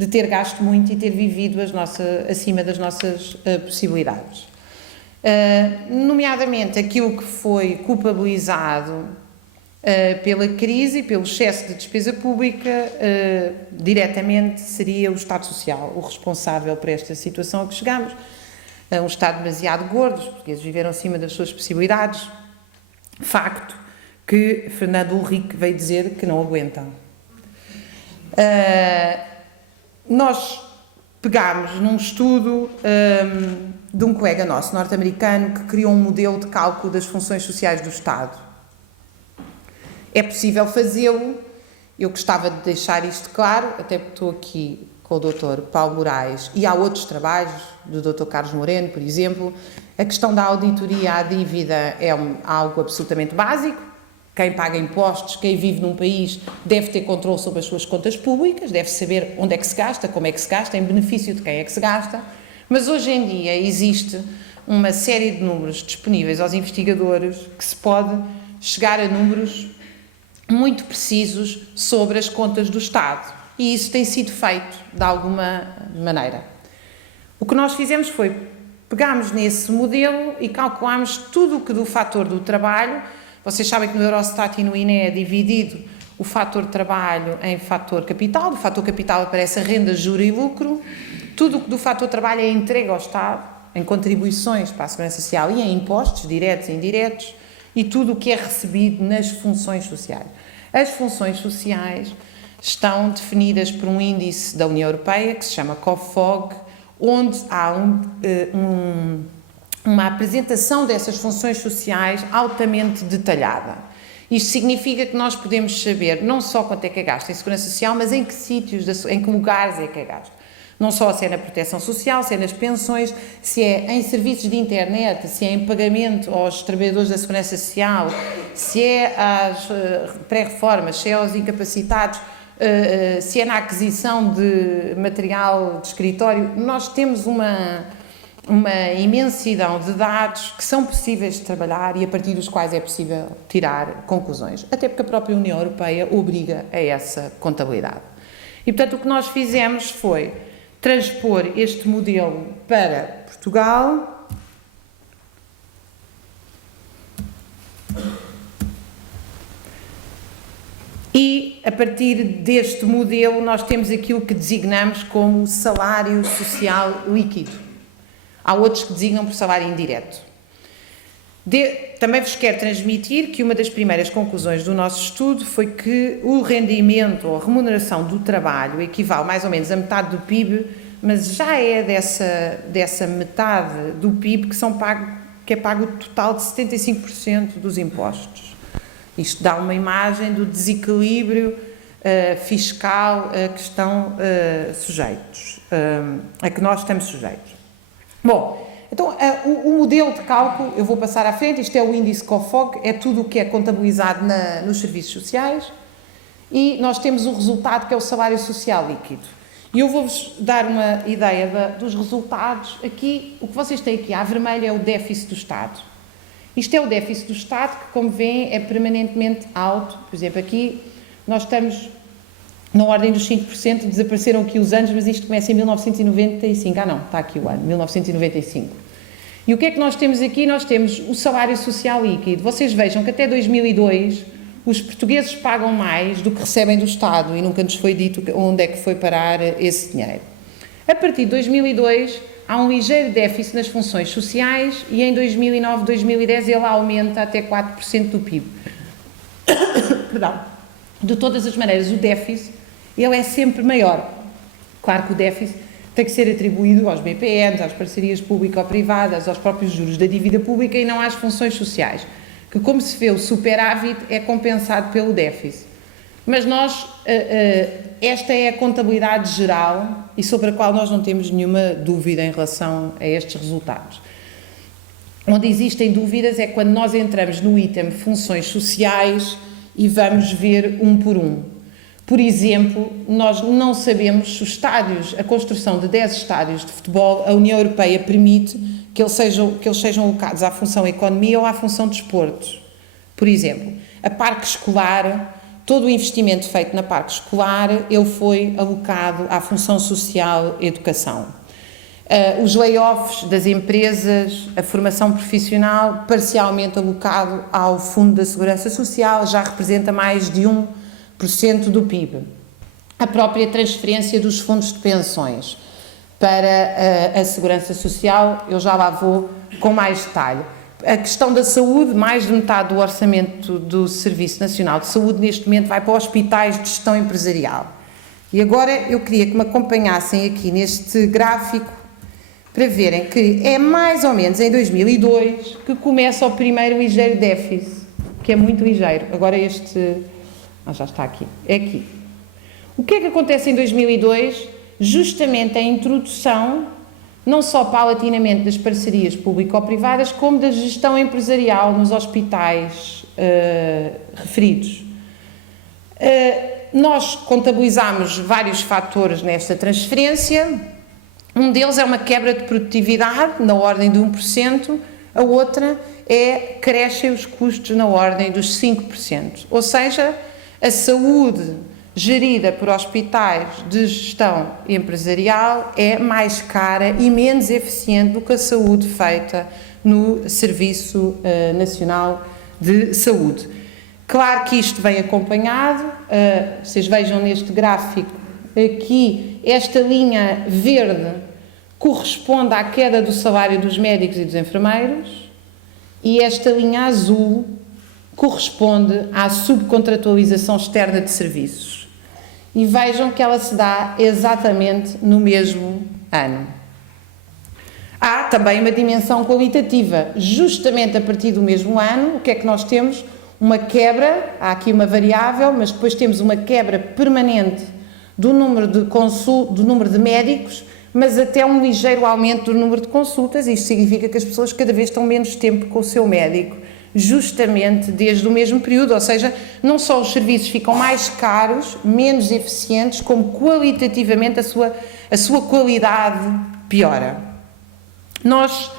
de ter gasto muito e ter vivido acima das nossas possibilidades. Nomeadamente aquilo que foi culpabilizado pela crise e pelo excesso de despesa pública, diretamente seria o Estado Social o responsável por esta situação a que chegamos. Um Estado demasiado gordo, os portugueses viveram acima das suas possibilidades. Facto que Fernando Henrique veio dizer que não aguentam. Nós pegámos num estudo de um colega nosso, norte-americano, que criou um modelo de cálculo das funções sociais do Estado. É possível fazê-lo, eu gostava de deixar isto claro, até porque estou aqui com o Dr. Paulo Moraes e há outros trabalhos, do Dr. Carlos Moreno, por exemplo. A questão da auditoria à dívida é algo absolutamente básico. Quem paga impostos, quem vive num país, deve ter controle sobre as suas contas públicas, deve saber onde é que se gasta, como é que se gasta, em benefício de quem é que se gasta. Mas hoje em dia existe uma série de números disponíveis aos investigadores que se pode chegar a números muito precisos sobre as contas do Estado. E isso tem sido feito de alguma maneira. O que nós fizemos foi, pegámos nesse modelo e calculámos tudo o que do fator do trabalho. Vocês sabem que no Eurostat e no INE é dividido o fator trabalho em fator capital. Do fator capital aparece a renda, juro e lucro. Tudo o que do fator trabalho é entregue ao Estado, em contribuições para a Segurança Social e em impostos, diretos e indiretos, e tudo o que é recebido nas funções sociais. As funções sociais estão definidas por um índice da União Europeia, que se chama COFOG, onde há uma apresentação dessas funções sociais altamente detalhada. Isto significa que nós podemos saber não só quanto é que é gasto em Segurança Social, mas em que sítios, em que lugares é que é gasto. Não só se é na proteção social, se é nas pensões, se é em serviços de internet, se é em pagamento aos trabalhadores da Segurança Social, se é às pré-reformas, se é aos incapacitados, se é na aquisição de material de escritório. Nós temos uma imensidão de dados que são possíveis de trabalhar e a partir dos quais é possível tirar conclusões, até porque a própria União Europeia obriga a essa contabilidade. E, portanto, o que nós fizemos foi transpor este modelo para Portugal e, a partir deste modelo, nós temos aquilo que designamos como salário social líquido. Há outros que designam por salário indireto. Também vos quero transmitir que uma das primeiras conclusões do nosso estudo foi que o rendimento ou a remuneração do trabalho equivale mais ou menos a metade do PIB, mas já é dessa metade do PIB que é pago o total de 75% dos impostos. Isto dá uma imagem do desequilíbrio fiscal a que estão sujeitos, a que nós estamos sujeitos. Bom, então o modelo de cálculo, eu vou passar à frente, isto é o índice COFOG, é tudo o que é contabilizado nos serviços sociais e nós temos o resultado que é o salário social líquido. E eu vou-vos dar uma ideia dos resultados. Aqui, o que vocês têm aqui à vermelha é o déficit do Estado. Isto é o déficit do Estado que, como veem, é permanentemente alto. Por exemplo, aqui nós estamos na ordem dos 5%, desapareceram aqui os anos, mas isto começa em 1995. Ah, não, está aqui o ano, 1995. E o que é que nós temos aqui? Nós temos o salário social líquido. Vocês vejam que até 2002 os portugueses pagam mais do que recebem do Estado e nunca nos foi dito onde é que foi parar esse dinheiro. A partir de 2002 há um ligeiro déficit nas funções sociais e em 2009, 2010 ele aumenta até 4% do PIB. Perdão. De todas as maneiras, o déficit ele é sempre maior. Claro que o déficit tem que ser atribuído aos BPMs, às parcerias público-privadas, aos próprios juros da dívida pública e não às funções sociais, que, como se vê, o superávit é compensado pelo déficit. Mas nós, esta é a contabilidade geral e sobre a qual nós não temos nenhuma dúvida em relação a estes resultados. Onde existem dúvidas é quando nós entramos no item funções sociais e vamos ver um por um. Por exemplo, nós não sabemos se os estádios, a construção de 10 estádios de futebol, a União Europeia permite que eles sejam alocados à função economia ou à função desporto. Por exemplo, a parque escolar, todo o investimento feito na parte escolar, ele foi alocado à função social educação. Os layoffs das empresas, a formação profissional, parcialmente alocado ao Fundo da Segurança Social, já representa mais de 1% do PIB. A própria transferência dos fundos de pensões para a Segurança Social, eu já lá vou com mais detalhe. A questão da saúde, mais de metade do orçamento do Serviço Nacional de Saúde neste momento vai para hospitais de gestão empresarial. E agora eu queria que me acompanhassem aqui neste gráfico para verem que é mais ou menos em 2002 que começa o primeiro ligeiro déficit, que é muito ligeiro. Agora já está aqui, é aqui. O que é que acontece em 2002? Justamente a introdução, não só paulatinamente das parcerias público-privadas, como da gestão empresarial nos hospitais referidos. Nós contabilizamos vários fatores nesta transferência. Um deles é uma quebra de produtividade na ordem de 1%, a outra crescem os custos na ordem dos 5%. Ou seja, a saúde gerida por hospitais de gestão empresarial é mais cara e menos eficiente do que a saúde feita no Serviço Nacional de Saúde. Claro que isto vem acompanhado, vocês vejam neste gráfico aqui, esta linha verde corresponde à queda do salário dos médicos e dos enfermeiros e esta linha azul corresponde à subcontratualização externa de serviços. E vejam que ela se dá exatamente no mesmo ano. Há também uma dimensão qualitativa. Justamente a partir do mesmo ano, o que é que nós temos? Uma quebra, há aqui uma variável, mas depois temos uma quebra permanente do número de médicos, mas até um ligeiro aumento do número de consultas. Isto significa que as pessoas cada vez estão menos tempo com o seu médico, justamente desde o mesmo período, ou seja, não só os serviços ficam mais caros, menos eficientes, como qualitativamente a sua qualidade piora. Nós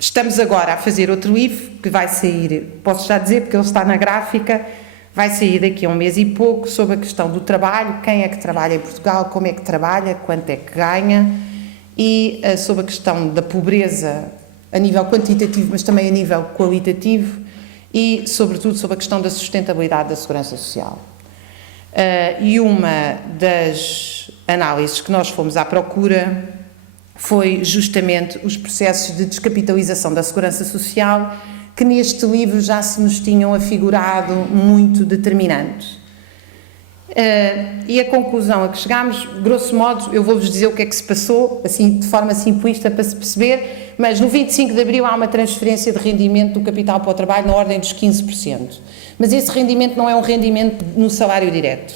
estamos agora a fazer outro livro, que vai sair, posso já dizer, porque ele está na gráfica, vai sair daqui a um mês e pouco, sobre a questão do trabalho, quem é que trabalha em Portugal, como é que trabalha, quanto é que ganha, e sobre a questão da pobreza a nível quantitativo, mas também a nível qualitativo, e, sobretudo, sobre a questão da sustentabilidade da segurança social. E uma das análises que nós fomos à procura foi justamente os processos de descapitalização da segurança social, que neste livro já se nos tinham afigurado muito determinantes. E a conclusão a que chegámos, grosso modo, eu vou-vos dizer o que é que se passou, assim, de forma simplista para se perceber, mas no 25 de Abril há uma transferência de rendimento do capital para o trabalho na ordem dos 15%. Mas esse rendimento não é um rendimento no salário direto,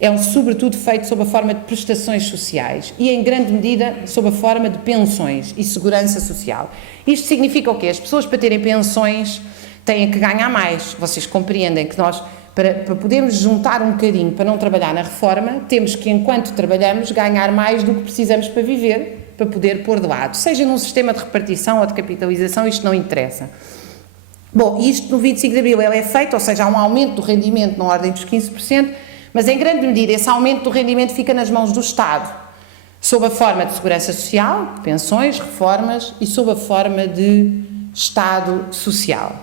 é sobretudo feito sob a forma de prestações sociais e, em grande medida, sob a forma de pensões e segurança social. Isto significa o quê? As pessoas, para terem pensões, têm que ganhar mais. Vocês compreendem que nós, para podermos juntar um bocadinho para não trabalhar na reforma, temos que, enquanto trabalhamos, ganhar mais do que precisamos para viver, para poder pôr de lado. Seja num sistema de repartição ou de capitalização, isto não interessa. Bom, isto no 25 de Abril ele é feito, ou seja, há um aumento do rendimento na ordem dos 15%, mas em grande medida esse aumento do rendimento fica nas mãos do Estado, sob a forma de segurança social, pensões, reformas e sob a forma de Estado social.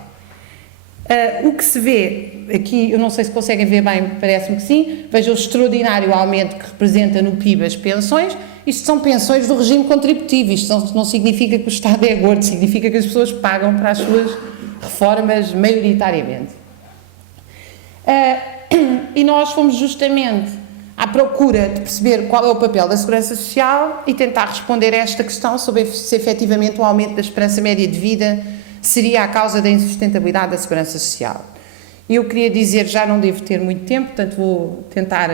O que se vê aqui, eu não sei se conseguem ver bem, parece-me que sim, vejam o extraordinário aumento que representa no PIB as pensões. Isto são pensões do regime contributivo, isto não significa que o Estado é gordo, significa que as pessoas pagam para as suas reformas maioritariamente. E nós fomos justamente à procura de perceber qual é o papel da segurança social e tentar responder a esta questão sobre se efetivamente o aumento da esperança média de vida seria a causa da insustentabilidade da segurança social. E eu queria dizer, já não devo ter muito tempo, portanto vou tentar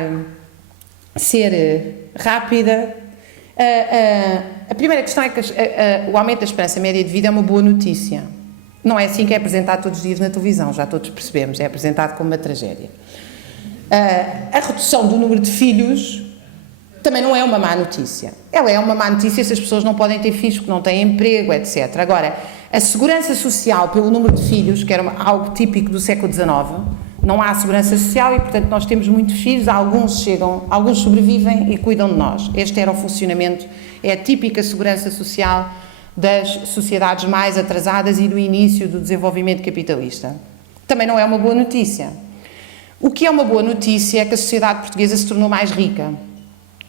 ser rápida. A primeira questão é que o aumento da esperança média de vida é uma boa notícia. Não é assim que é apresentado todos os dias na televisão, já todos percebemos, é apresentado como uma tragédia. A redução do número de filhos também não é uma má notícia. Ela é uma má notícia se as pessoas não podem ter filhos porque não têm emprego, etc. Agora, a segurança social pelo número de filhos, que era algo típico do século XIX, Não há segurança social e, portanto, nós temos muitos filhos, alguns sobrevivem e cuidam de nós. Este era o funcionamento, é a típica segurança social das sociedades mais atrasadas e do início do desenvolvimento capitalista. Também não é uma boa notícia. O que é uma boa notícia é que a sociedade portuguesa se tornou mais rica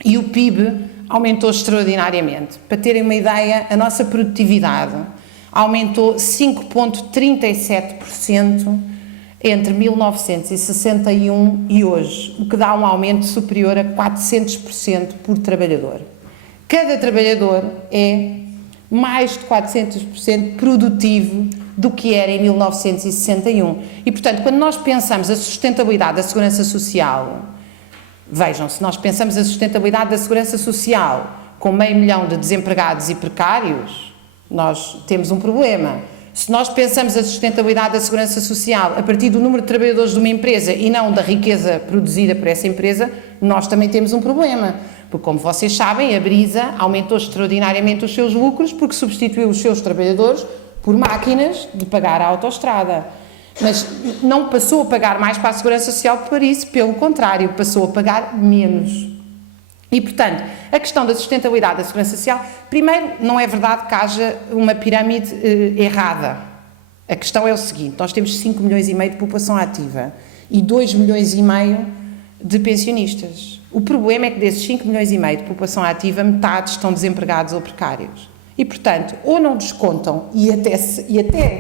e o PIB aumentou extraordinariamente. Para terem uma ideia, a nossa produtividade aumentou 5,37% entre 1961 e hoje, o que dá um aumento superior a 400% por trabalhador. Cada trabalhador é mais de 400% produtivo do que era em 1961. E, portanto, quando nós pensamos a sustentabilidade da segurança social, vejam, se nós pensamos a sustentabilidade da segurança social com 500 mil de desempregados e precários, nós temos um problema. Se nós pensamos a sustentabilidade da segurança social a partir do número de trabalhadores de uma empresa e não da riqueza produzida por essa empresa, nós também temos um problema. Porque, como vocês sabem, a Brisa aumentou extraordinariamente os seus lucros porque substituiu os seus trabalhadores por máquinas de pagar a autoestrada. Mas não passou a pagar mais para a Segurança Social por isso, pelo contrário, passou a pagar menos. E, portanto, a questão da sustentabilidade da Segurança Social, primeiro, não é verdade que haja uma pirâmide errada. A questão é o seguinte, nós temos 5,5 milhões de população ativa e 2,5 milhões de pensionistas. O problema é que desses 5,5 milhões de população ativa, metade estão desempregados ou precários. E, portanto, ou não descontam e até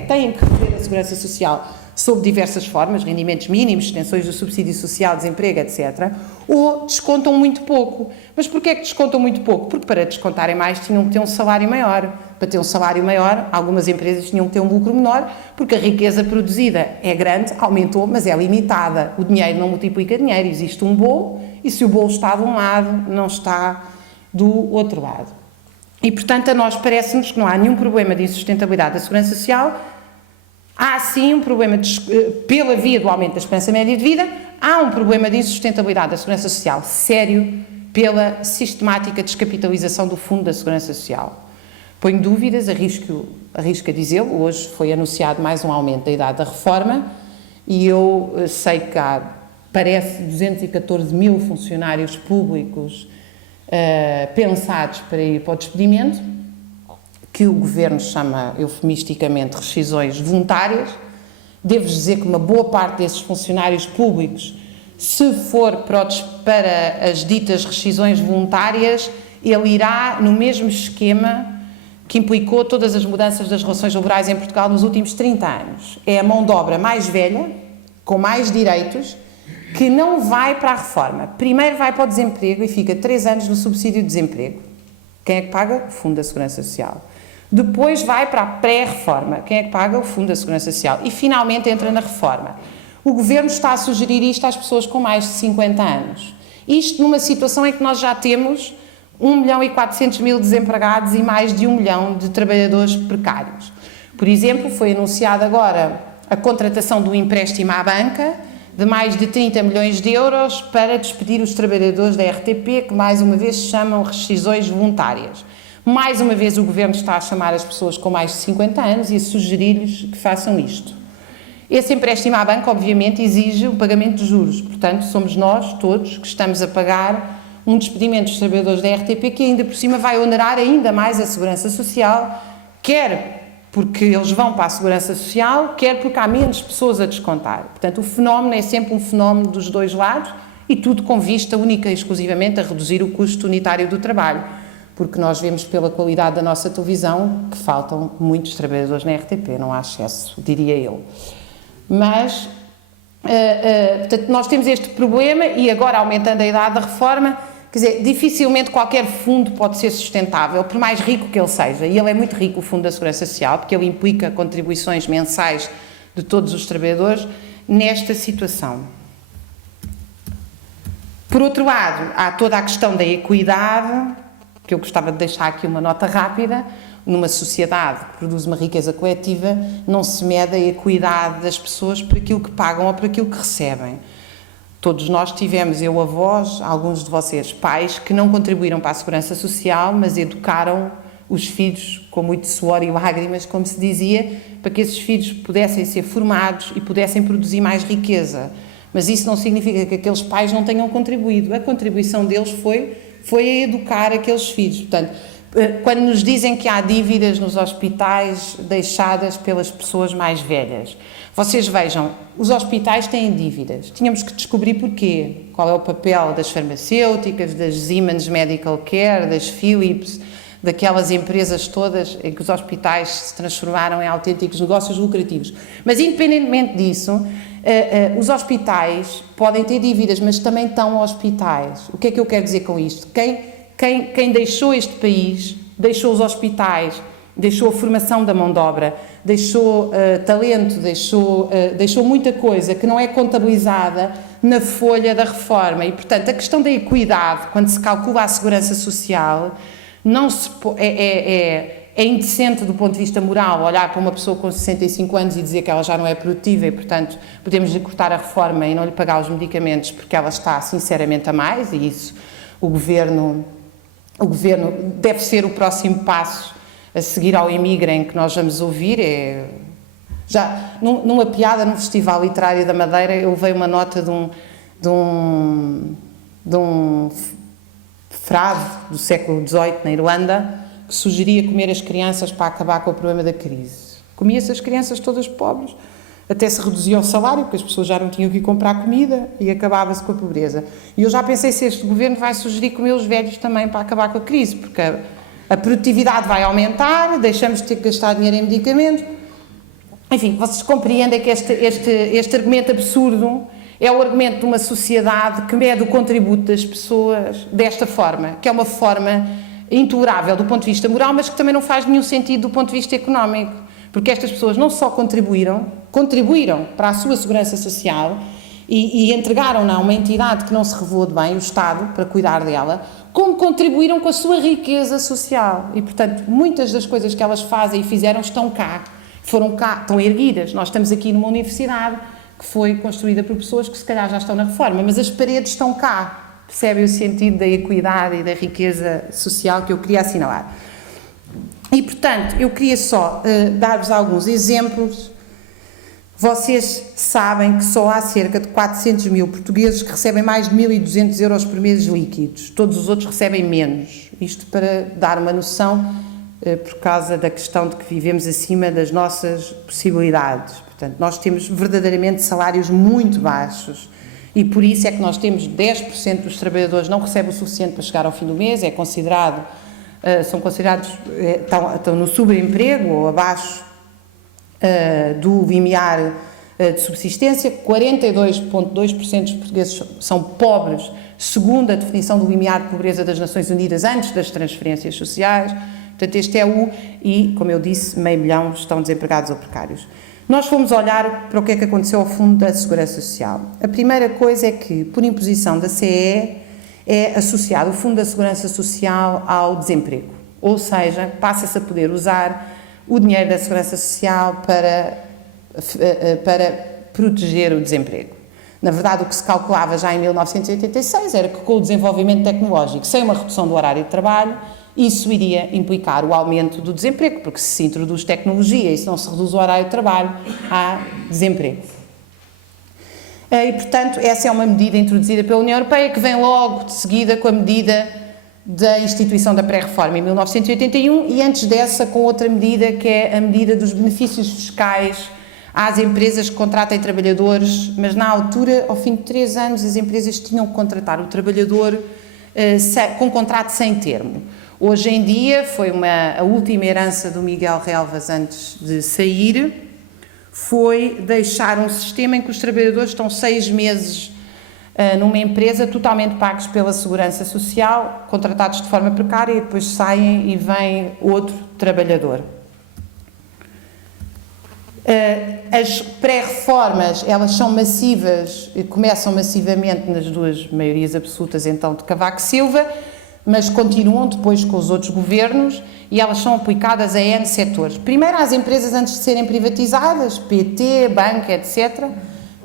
têm que recolher a Segurança Social sob diversas formas, rendimentos mínimos, extensões do subsídio social, desemprego, etc., ou descontam muito pouco. Mas porquê é que descontam muito pouco? Porque para descontarem mais tinham que ter um salário maior. Para ter um salário maior, algumas empresas tinham que ter um lucro menor, porque a riqueza produzida é grande, aumentou, mas é limitada. O dinheiro não multiplica dinheiro, existe um bolo, e se o bolo está de um lado, não está do outro lado. E, portanto, a nós parece-nos que não há nenhum problema de insustentabilidade da Segurança Social. Há, sim, um problema pela via do aumento da esperança média de vida, há um problema de insustentabilidade da Segurança Social sério pela sistemática descapitalização do Fundo da Segurança Social. Ponho dúvidas, arrisco a dizê-lo, hoje foi anunciado mais um aumento da idade da reforma e eu sei que há, parece, 214 mil funcionários públicos pensados para ir para o despedimento, que o Governo chama eufemisticamente rescisões voluntárias. Devo-vos dizer que uma boa parte desses funcionários públicos, se for para as ditas rescisões voluntárias, ele irá no mesmo esquema que implicou todas as mudanças das relações laborais em Portugal nos últimos 30 anos. É a mão de obra mais velha, com mais direitos, que não vai para a reforma. Primeiro vai para o desemprego e fica 3 anos no subsídio de desemprego. Quem é que paga? O Fundo da Segurança Social. Depois vai para a pré-reforma. Quem é que paga? O Fundo da Segurança Social. E finalmente entra na reforma. O Governo está a sugerir isto às pessoas com mais de 50 anos. Isto numa situação em que nós já temos 1.400.000 desempregados e mais de 1 milhão de trabalhadores precários. Por exemplo, foi anunciada agora a contratação de um empréstimo à banca de mais de 30 milhões de euros para despedir os trabalhadores da RTP, que mais uma vez se chamam rescisões voluntárias. Mais uma vez o Governo está a chamar as pessoas com mais de 50 anos e a sugerir-lhes que façam isto. Esse empréstimo à banca, obviamente, exige o pagamento de juros. Portanto, somos nós, todos, que estamos a pagar um despedimento dos trabalhadores da RTP que ainda por cima vai onerar ainda mais a Segurança Social, quer porque eles vão para a Segurança Social, quer porque há menos pessoas a descontar. Portanto, o fenómeno é sempre um fenómeno dos dois lados e tudo com vista única e exclusivamente a reduzir o custo unitário do trabalho, porque nós vemos pela qualidade da nossa televisão que faltam muitos trabalhadores na RTP, não há excesso, diria eu. Mas, portanto, nós temos este problema e agora aumentando a idade da reforma, quer dizer, dificilmente qualquer fundo pode ser sustentável, por mais rico que ele seja, e ele é muito rico, o Fundo da Segurança Social, porque ele implica contribuições mensais de todos os trabalhadores nesta situação. Por outro lado, há toda a questão da equidade, que eu gostava de deixar aqui uma nota rápida. Numa sociedade que produz uma riqueza coletiva, não se mede a equidade das pessoas por aquilo que pagam ou por aquilo que recebem. Todos nós tivemos, eu, avós, alguns de vocês, pais, que não contribuíram para a Segurança Social, mas educaram os filhos com muito suor e lágrimas, como se dizia, para que esses filhos pudessem ser formados e pudessem produzir mais riqueza. Mas isso não significa que aqueles pais não tenham contribuído. A contribuição deles foi a educar aqueles filhos. Portanto, quando nos dizem que há dívidas nos hospitais deixadas pelas pessoas mais velhas, vocês vejam, os hospitais têm dívidas. Tínhamos que descobrir porquê. Qual é o papel das farmacêuticas, das Siemens Medical Care, das Philips, daquelas empresas todas em que os hospitais se transformaram em autênticos negócios lucrativos. Mas, independentemente disso, os hospitais podem ter dívidas, mas também estão hospitais. O que é que eu quero dizer com isto? Quem deixou este país, deixou os hospitais, deixou a formação da mão de obra, deixou talento, deixou muita coisa que não é contabilizada na folha da reforma. E, portanto, a questão da equidade, quando se calcula a segurança social, não se, é indecente do ponto de vista moral olhar para uma pessoa com 65 anos e dizer que ela já não é produtiva e, portanto, podemos lhe cortar a reforma e não lhe pagar os medicamentos porque ela está, sinceramente, a mais, e isso o Governo deve ser o próximo passo a seguir ao Imigrem que nós vamos ouvir. Já numa piada no Festival Literário da Madeira, eu levei uma nota de um frade do século XVIII na Irlanda que sugeria comer as crianças para acabar com o problema da crise. Comia-se as crianças todas pobres, até se reduzia o salário, porque as pessoas já não tinham que ir comprar comida e acabava-se com a pobreza. E eu já pensei se este governo vai sugerir comer os velhos também para acabar com a crise, porque a produtividade vai aumentar, deixamos de ter que gastar dinheiro em medicamentos. Enfim, vocês compreendem que este argumento absurdo é o argumento de uma sociedade que mede o contributo das pessoas desta forma, que é uma forma intolerável do ponto de vista moral, mas que também não faz nenhum sentido do ponto de vista económico, porque estas pessoas não só contribuíram para a sua segurança social e entregaram-na a uma entidade que não se revelou de bem, o Estado, para cuidar dela, como contribuíram com a sua riqueza social. E, portanto, muitas das coisas que elas fazem e fizeram estão cá, estão erguidas. Nós estamos aqui numa universidade que foi construída por pessoas que se calhar já estão na reforma, mas as paredes estão cá. Percebem o sentido da equidade e da riqueza social que eu queria assinalar. E, portanto, eu queria só dar-vos alguns exemplos. Vocês sabem que só há cerca de 400 mil portugueses que recebem mais de 1.200 euros por mês líquidos. Todos os outros recebem menos. Isto para dar uma noção, por causa da questão de que vivemos acima das nossas possibilidades. Portanto, nós temos verdadeiramente salários muito baixos. E por isso é que nós temos 10% dos trabalhadores não recebem o suficiente para chegar ao fim do mês, são considerados, estão no subemprego ou abaixo do limiar de subsistência. 42,2% dos portugueses são pobres, segundo a definição do limiar de pobreza das Nações Unidas antes das transferências sociais. Portanto, este é e, como eu disse, 500 mil estão desempregados ou precários. Nós fomos olhar para o que é que aconteceu ao Fundo da Segurança Social. A primeira coisa é que, por imposição da CE, é associado o Fundo da Segurança Social ao desemprego. Ou seja, passa-se a poder usar o dinheiro da Segurança Social para proteger o desemprego. Na verdade, o que se calculava já em 1986 era que, com o desenvolvimento tecnológico, sem uma redução do horário de trabalho, isso iria implicar o aumento do desemprego, porque se introduz tecnologia e se não se reduz o horário de trabalho, há desemprego. E, portanto, essa é uma medida introduzida pela União Europeia que vem logo de seguida com a medida da instituição da pré-reforma em 1981 e antes dessa com outra medida que é a medida dos benefícios fiscais às empresas que contratem trabalhadores, mas na altura, ao fim de 3 anos, as empresas tinham que contratar o trabalhador com contrato sem termo. Hoje em dia, foi a última herança do Miguel Relvas antes de sair, foi deixar um sistema em que os trabalhadores estão 6 meses numa empresa totalmente pagos pela Segurança Social, contratados de forma precária e depois saem e vem outro trabalhador. As pré-reformas, elas são massivas, começam massivamente nas duas maiorias absolutas então de Cavaco Silva, mas continuam depois com os outros governos e elas são aplicadas a N setores. Primeiro às empresas antes de serem privatizadas, PT, banca, etc.,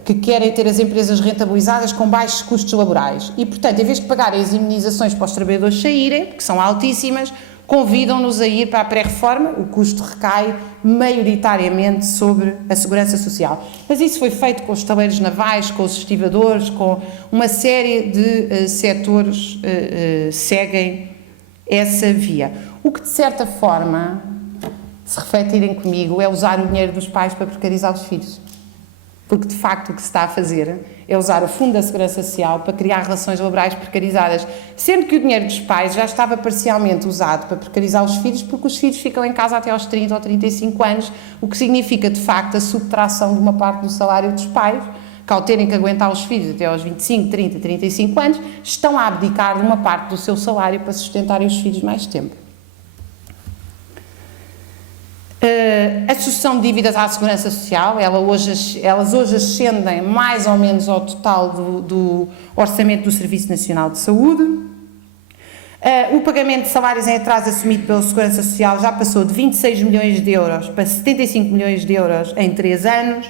que querem ter as empresas rentabilizadas com baixos custos laborais. E, portanto, em vez de pagarem as indemnizações para os trabalhadores saírem, que são altíssimas, convidam-nos a ir para a pré-reforma, o custo recai maioritariamente sobre a Segurança Social. Mas isso foi feito com os estaleiros navais, com os estivadores, com uma série de setores seguem essa via. O que, de certa forma, se refletirem comigo, é usar o dinheiro dos pais para precarizar os filhos. Porque, de facto, o que se está a fazer é usar o Fundo da Segurança Social para criar relações laborais precarizadas, sendo que o dinheiro dos pais já estava parcialmente usado para precarizar os filhos, porque os filhos ficam em casa até aos 30 ou 35 anos, o que significa, de facto, a subtração de uma parte do salário dos pais, que ao terem que aguentar os filhos até aos 25, 30, 35 anos, estão a abdicar de uma parte do seu salário para sustentarem os filhos mais tempo. A sucessão de dívidas à Segurança Social, elas hoje ascendem mais ou menos ao total do orçamento do Serviço Nacional de Saúde. O pagamento de salários em atraso assumido pela Segurança Social já passou de 26 milhões de euros para 75 milhões de euros em 3 anos.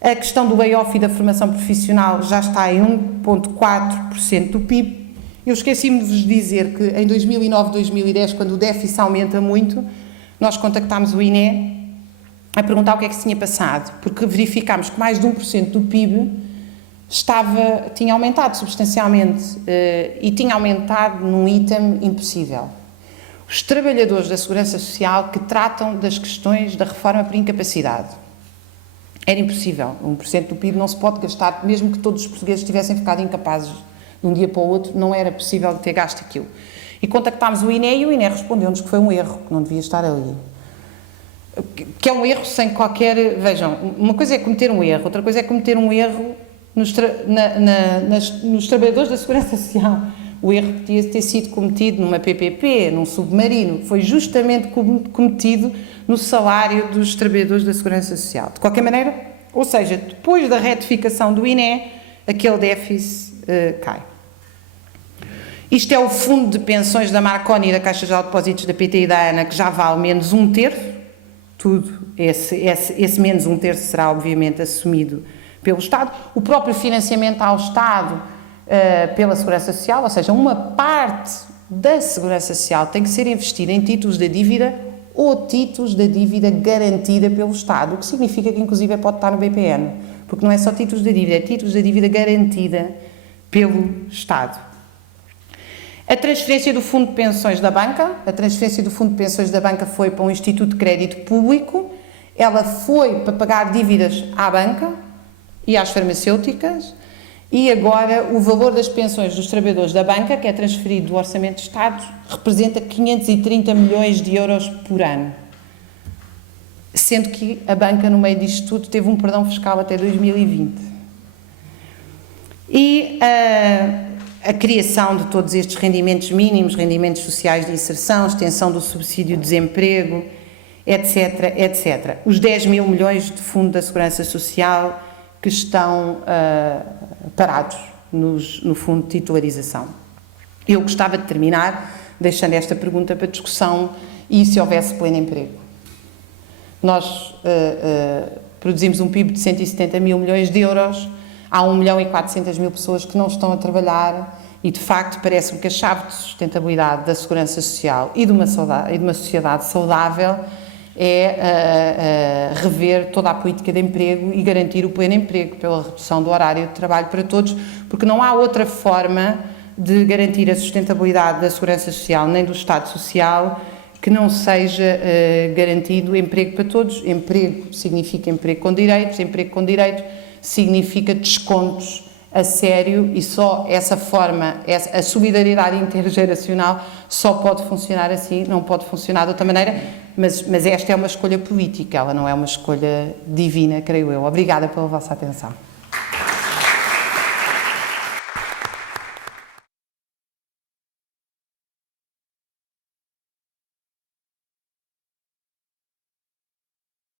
A questão do layoff e da formação profissional já está em 1,4% do PIB. Eu esqueci-me de vos dizer que em 2009, 2010, quando o déficit aumenta muito, nós contactámos o INE a perguntar o que é que se tinha passado, porque verificámos que mais de 1% do PIB tinha aumentado substancialmente e tinha aumentado num item impossível. Os trabalhadores da Segurança Social que tratam das questões da reforma por incapacidade. Era impossível. 1% do PIB não se pode gastar, mesmo que todos os portugueses tivessem ficado incapazes de um dia para o outro, não era possível ter gasto aquilo. E contactámos o INE e o INE respondeu-nos que foi um erro, que não devia estar ali. Que é um erro sem qualquer... Vejam, uma coisa é cometer um erro, outra coisa é cometer um erro nos trabalhadores da Segurança Social. O erro que tinha de ter sido cometido numa PPP, num submarino, foi justamente cometido no salário dos trabalhadores da Segurança Social. De qualquer maneira, ou seja, depois da retificação do INE, aquele déficit cai. Isto é o fundo de pensões da Marconi e da Caixa Geral de Depósitos da PT e da ANA, que já vale menos 1/3, tudo, esse menos 1/3 será obviamente assumido pelo Estado. O próprio financiamento ao Estado pela Segurança Social, ou seja, uma parte da Segurança Social tem que ser investida em títulos da dívida ou títulos da dívida garantida pelo Estado, o que significa que inclusive pode estar no BPN, porque não é só títulos da dívida, é títulos da dívida garantida pelo Estado. A transferência do Fundo de Pensões da Banca, foi para um Instituto de Crédito Público, ela foi para pagar dívidas à banca e às farmacêuticas, e agora o valor das pensões dos trabalhadores da banca, que é transferido do Orçamento de Estado, representa 530 milhões de euros por ano. Sendo que a banca, no meio disto tudo, teve um perdão fiscal até 2020. E a criação de todos estes rendimentos mínimos, rendimentos sociais de inserção, extensão do subsídio de desemprego, etc, etc. Os 10 mil milhões de Fundo da Segurança Social que estão parados no Fundo de Titularização. Eu gostava de terminar deixando esta pergunta para discussão: e se houvesse pleno emprego? Nós produzimos um PIB de 170 mil milhões de euros, há 1 milhão e 400 mil pessoas que não estão a trabalhar e, de facto, parece-me que a chave de sustentabilidade da segurança social e de uma sociedade saudável é rever toda a política de emprego e garantir o pleno emprego pela redução do horário de trabalho para todos, porque não há outra forma de garantir a sustentabilidade da segurança social nem do Estado Social que não seja garantido emprego para todos. Emprego significa emprego com direitos significa descontos a sério, e só essa forma, a solidariedade intergeracional só pode funcionar assim, não pode funcionar de outra maneira, mas esta é uma escolha política, ela não é uma escolha divina, creio eu. Obrigada pela vossa atenção.